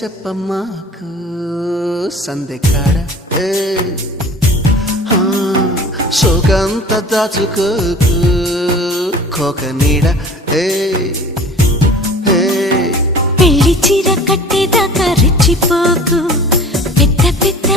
చెప్పమ్మాకు సందెకాడ సోకంత దాచుకోకు కోక నీడ పెళ్లి చీర కట్టేదాకా రెచ్చిపోకు పెద్ద పెద్ద